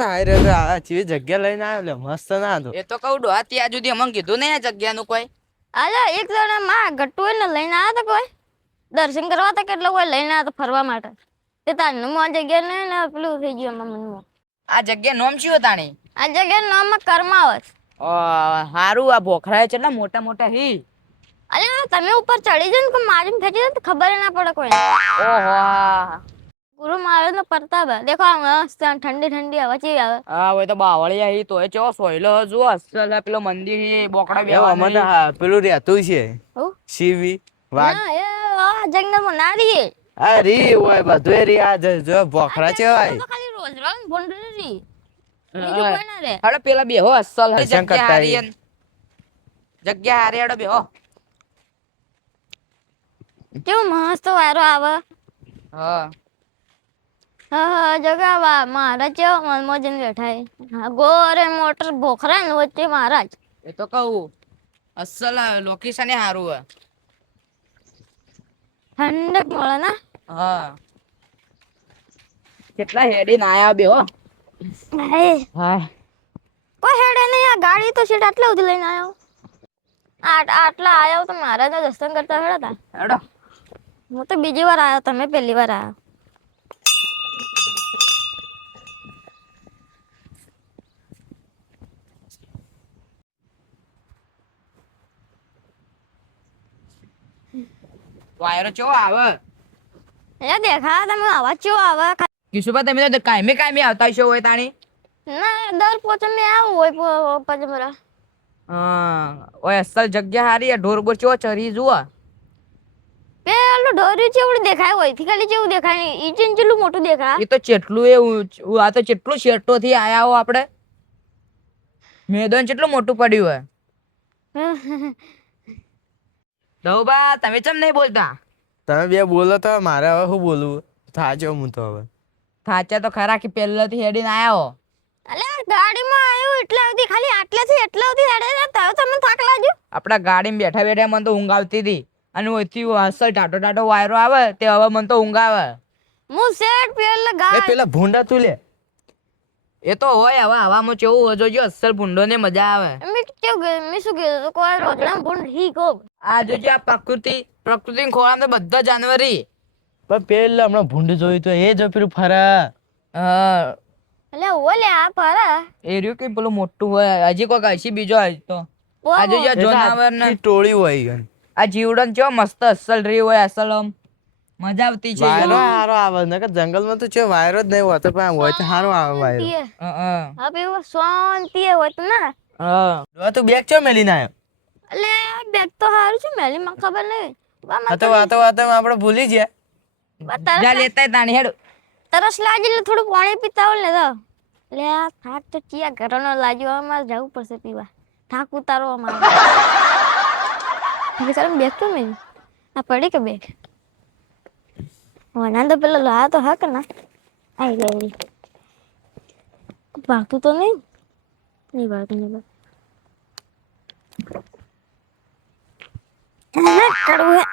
હારે તો આ ચીવી જગ્યા લઈને આવ્યો મસ્ત ના હતો. એ તો કહું ડોહા ત્યાં સુધી અમને કીધું નહીં આ જગ્યાનું કોઈ. અલ્યા એક જણા માં ગટ્ટુ ને લઈને આવ્યા હતા કોઈ દર્શન કરવા હતા કેટલો કોઈ લઈને આવ્યા હતા ફરવા માટે તે તારનું આ જગ્યા ને પેલું થઈ ગયું અમારા મનમાં. આ જગ્યા નોમ શું તાણી? આ જગ્યા નામમાં કર્માવત. હારું આ ભોખરા છે ને મોટા મોટા હી. અલ્યા તમે ઉપર ચડી જાય ને કે મારીને ખેંચી જાય તો ખબર ના પડે કોઈને. ઓહો ગુરુ મહારાજ નો પ્રતાપ દેખો મસ્ત ઠંડી ઠંડી હવા ચેવી આવે. હા હોય તો બાવળિયા હી તોય ચો સોયલો જો અસલ પેલો મંદિર હી બોકડા એવું અમે તો પેલું રહેતું છે શિવી વાઘ ના એ આ જંગલમાં ના રહીએ. આ રી હોય બધું રી આ જો ભોખરા છે ભાઈ તો ખાલી રોજ રોજ ભોંડરી રહી બીજું કોઈ ના રે. હડો પેલા બેહો અસલ દર્શન જગ્યા કરતા હારી હે. જગ્યા હારી હડો બેહો. કેવું મસ્ત વારો આવે. હા હા જગાવા મહારાજ કેવો મનમોજન બેઠા હે ગોરે મોટર ભોખરા ને વચ્ચે મહારાજ. એ તો કહું અસલ લોકેશન એ હારું હે. ઠંડક મળે ને. હા કેટલા હેડી ના આયા બેહો. હા કોઈ હેડે નહીં આ ગાડી તો સીટ આટલા સુધી લઈને આવ્યો. આટલા આવ્યો તો મહારાજના દર્શન કરતા હેડા હતા. હેડો હું તો બીજી વાર આવ્યો તમે પહેલી વાર આવ્યો. વાયરો ચો આવે. એ દેખા તમે અવાજ કેવો આવે. કિશુભા તમે તો કાયમી આવતા છો હોય તાણી. ના દર પોચે મેં આવું હોય પછી બરા. હા ઓય અસલ જગ્યા હારી આ ઢોર બોર ચો ચરી જુઓ. પેલું ઢોરી ચેવડું દેખાય હોય થી ખાલી જેવું દેખાય નહીં ઈચન જેટલું મોટું દેખાય. એ તો ચેટલું એ આ તો ચેટલું શેટો થી આયા હો આપણે. મેદાન ચેટલું મોટું પડ્યું હોય. દઉબા તમે ચમ નહીં બોલતા? તમે બે બોલો તો મારે હવે શું બોલવું થાચો હું તો હવે. થાચા તો ખરા કે પહેલાથી હેડીને આયા હો. અલ્યા ગાડીમાં આવ્યું એટલા સુધી ખાલી આટલાથી એટલા સુધી હેડે જતા તમે થાક લાગ્યો. આપણા ગાડીમાં બેઠા બેઠા મને તો ઊંઘ આવતી હતી અને ઓથી અસલ ટાટો ટાટો વાયરો આવે તે હવે મને તો ઊંઘ આવે. હું સેટ પેલા એ ગાડી પેલા ભૂંડા તું લે એ તો હોય હવે હવામાં કેવું હોય જોજો અસલ ભૂંડો ને મજા આવે. મેં શું કીધું તો કોઈ રોટલા ભૂંડ હી કહો. આ જોજો આ પ્રકૃતિ ખોળામાં તો બધા જાનવરી. પણ પેલા હમણાં ભૂંડ જોયું તો એ જો પેલું ફરા. હા અલ્યા ઓલે આ પરા એ રહ્યું કે પેલું મોટું હોય હજી કોઈક હસી બીજો હોય તો આ જોજો જોનાવર ને ટોળી હોય આ જીવડન ચો મસ્ત અસલ રહી હોય અસલ આમ મજા આવતી છે. વાયરો હારો આવે નકર જંગલમાં તો છે વાયરો જ નહીં હોતો પણ હોય તો હારો આવે વાયરો. હા પેલું શાંતિ હોત ને. હા તું બેગ ચો મેલીને આવ્યો? અલે બેગ તો હારું છે મેલી મને ખબર નહીં. વાતો વાતો આપણે ભૂલી ગયા. જા લેતા તાણી હેડ. તરસ લાગી એટલે થોડું પાણી પીતા હોય ને તો લે આ થાક તો ચિયા ઘરનો લાગ્યો અમારે જવું પડશે પીવા થાક ઉતારો અમારે. બેગ તો મેં આ પડી કે બેગ વના તો પેલો લા તો હક ના આઈ ગઈ ભાગતું તો નહીં ભાગતું કડવું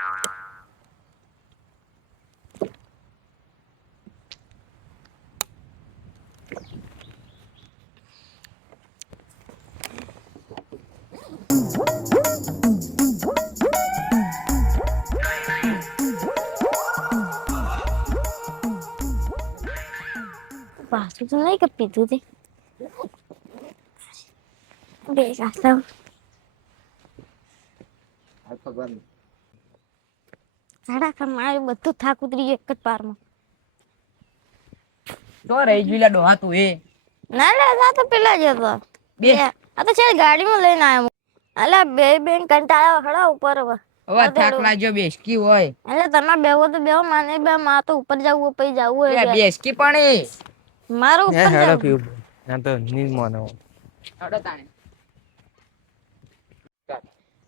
પાછું તો નહીં કે પીધું તે બે ગાતા સાડા મારું બધું થાક ઉતરી ગયું એક જ પારમાં. તો રહી ગયું ડોહા તું એ. ના આ તો પેલા જ હતો બે આ તો છે ગાડીમાં લઈને આવ્યો. અલ્યા બે બેન કંટાળા ખડા ઉપર હવે થાક લાગ્યો બેસકી હોય એટલે તમે બેવો તો બેવો માને બે માં તો ઉપર જવું પછી જવું એ બેસકી પણ મારું ઉપર હેડો જવું. પીવું ના તો નહીં મોનો. હેડો તાણે.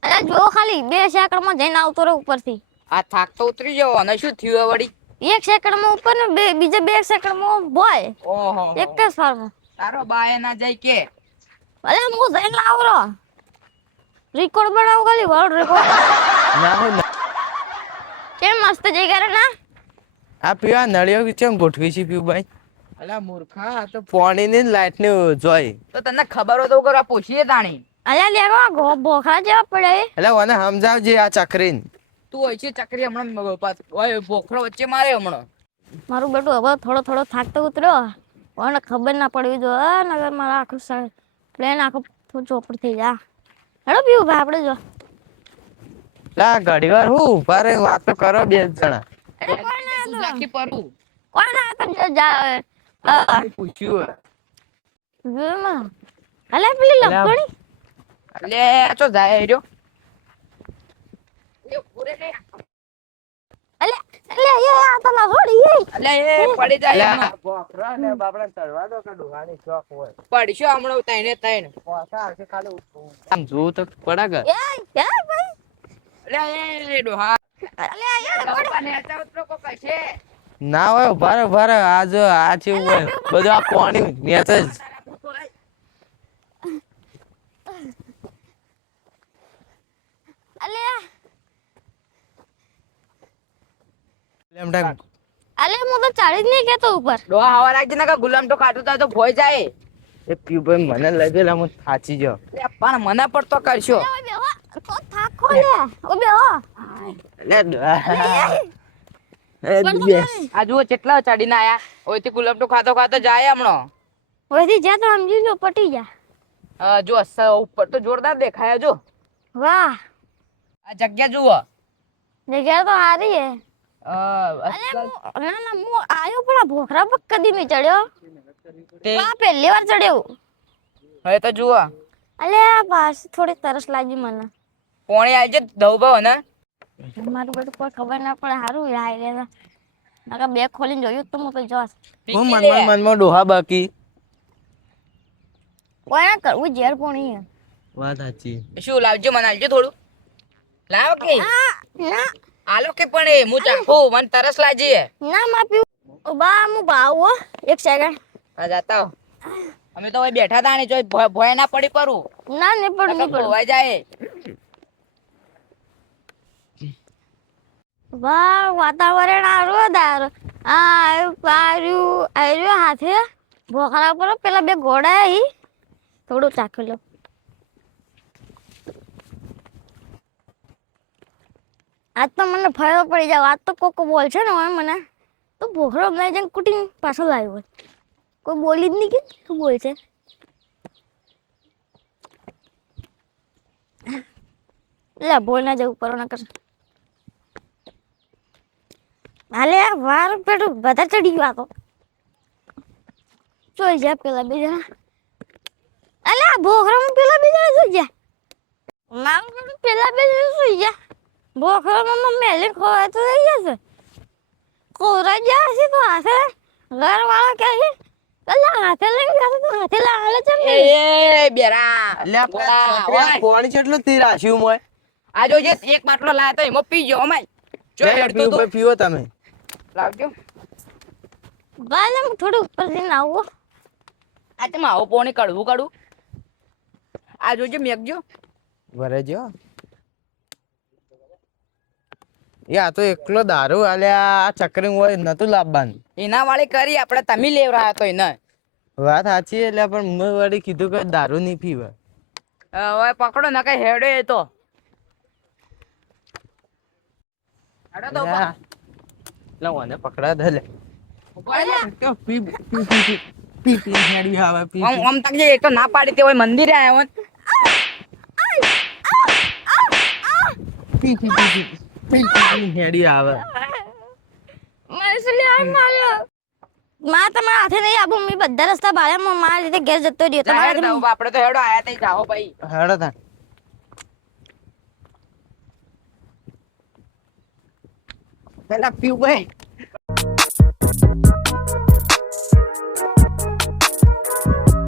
અરે જો ખાલી 2 સેકન્ડમાં જઈને આવતો રહે ઉપરથી. આ થાક તો ઉતરી જાવ અને શું થયું વળી? 1 સેકન્ડમાં ઉપર ને બીજા 2 સેકન્ડમાં બોય ઓહો એક જ ફાર્મમાં. તારો બાય ના જાય કે અલે હું જઈને આવરો રેકોર્ડ બનાવો ખાલી વર્લ્ડ રેકોર્ડ. ના હોય કેમ મસ્ત જગ્યા રે ના આ પીવા નળિયો કેમ ગોઠવી છે પીવું ભાઈ? અલ્યા મૂર્ખા આ તો પાણી ની લાઈટ ની જોઈ તો તને ખબર હોય તો કરવા પૂછીએ તાણી. અલ્યા લેવા ભોખરા જેવા પડે એટલે મને સમજાવજે આ ચકરીને. તું હોય છે ચકરી હમણાં ઓય બોખરો વચ્ચે મારે હમણાં. મારું બેટું હવે થોડો થોડો થાક તો ઉતર્યો કોને ખબર ના પડવી જો નગર મારા આખું પ્લેન આખું ચોપડ થઈ જા હેડો પીવું ભાઈ આપણે જો લા ઘડી વાર હું ઉભા રહી વાતો કરો બે જણા. રાખી પરું કોણ આ તને જા પૂછ્યું જોમાં અલ્યા પેલી લપકણી અલે ચો જાય રહ્યો. અલ્યા અલ્યા એ આ તો લાહોડી એ અલે એ પડી જાય અલ્યા, હમણાં. બોકરા ને બાપડા તળવા દો કે ડોહાની શોખ હોય. પડશો હમણાં તઈને તઈને. પાછા આવશે ખાલી આમ જોવું તો પડે કે. એ ભાઈ અલે એ ડોહા અલ્યા એ બાપાને આચા ઉતરો કો કશે. ના હોય ઉભા રહે આ જો આ છે હોય બધું આ પાણી નેચે જ. અલ્યા એમ ટાઈમ અલ્યા હું તો ચાલી જ નહીં કેતો ઉપર ડોહા હવા રાખજે ને કે ગુલામ તો કાઢું થાય તો ભોય જાય. એ પીવું ભાઈ મને લઈ ગયેલા હું થાચી જાઉં. અલે પણ મને પણ તો કરશો. ઓય બેહો તો થાક ખોલે ઓ બેહો લે ડોહા. એ પણ તો બેસ. મારે. આ જુઓ કેટલા ચડીને આયા ઓયથી ગુલામ તો ખાતો ખાતો જાય હમણાં. ઓયથી જા તો સમજી લો પટી જા જો ઉપર તો જોરદાર દેખાય જો. વાહ આ જગ્યા જુઓ. જગ્યા તો હારી હે અસલ ના ના હું આયો પણ આ ભોખરા પર કદી નહીં ચડ્યો તે આ પહેલી વાર ચડ્યો હવે તો જુઓ અલ્યા પાસ થોડી તરસ લાગી મને પોણી આવી છે ધવભાવ ને. મારું બધું કોઈ ખબર ના પડે હારું યાર રે નકા બેગ ખોલીને જોયું તો હું તો જોસ હું મનમાં ડોહા બાકી. કોઈ ના કરવું ઝેર પોણી હે વાત સાચી. શું લાવજો મને આલજો થોડું. લાવ કે ના આલો કે પણ એ હું ચાખું મને તરસ લાગી. ના માં પીવું ઓ બા હું ભાવ હો એક સેકન્ડ આ જાતા હો. અમે તો હવે બેઠા તા ને જો ભોય ના પડી પરું. ના નહીં પડું નહીં પડું ભોવાઈ જાય. વાહ વાતાવરણ આરો દાર આ આર્યું હાથે ભોખરા પર પેલા બે ઘોડા હી થોડું ચાખી લો આજ તો મને ફાયદો પડી જાવ આજ તો કોકો બોલ છે ને હવે મને તો ભોખરો લઈ જઈને કુટીને પાછો લાવ્યો હોય કોઈ બોલી જ નહીં કે શું બોલ છે લે બોલ ના જવું પર ના કર હાલે વાર પેટું બધા ચડી ગયો આ તો જોઈ જા પેલા બે જણા અલે ભોખરામાં પેલા બે જણા જોઈ જા મારું પેટું પેલા બે જણા જોઈ જા ભોખરામાં મેલે ખોવાય તો રહી જશે કોરા જશે તો હાથે ઘર વાળા કહે છે કલા હાથે લઈને જશે તો હાથે લાવે છે ને એ બેરા અલ્યા ઓય. પાણી કેટલું તીર આશ્યું મોય. આ જો જે એક માટલો લાયા તો એમાં પીજો અમાય. જો લે, હેડતો પીવું તો ભાઈ પીવો તમે. લાવજો. ભાઈ હું થોડું ઉપર જઈને આવું આ તે માવો પોણી કડવું આ જોજે મેકજો. વરે જો એ આ તો એકલો દારૂ આલ્યા આ ચકરી હોય નતું લાવવાનું. એના વાળી કરી આપણે તમે લેવરા હતો એને. વાત સાચી એટલે પણ મેં વળી કીધું કે દારૂ નહીં પીવે. હવે પકડો ના કઈ હેડે એ તો. હેડો તો અલ્યા, લે મને પકડા દે લે. તો પી પી પી પી પી પી હેડી આવે પી આમ આમ તક જે એક તો ના પાડી તે હોય મંદિરે આવ્યો હોય. પી પી પી પી પી પી હેડી આવે. મારે માર્યો માં તમારા હાથે નહીં આબુ મેં બધા રસ્તા ભાડ્યા મારા લીધે ઘેર જતો રહ્યો જા હેડ તમારા જાઓ, આપણે તો હેડો આયા તઈ જાઓ ભાઈ. હેડો તા પેલા પીવું ભાઈ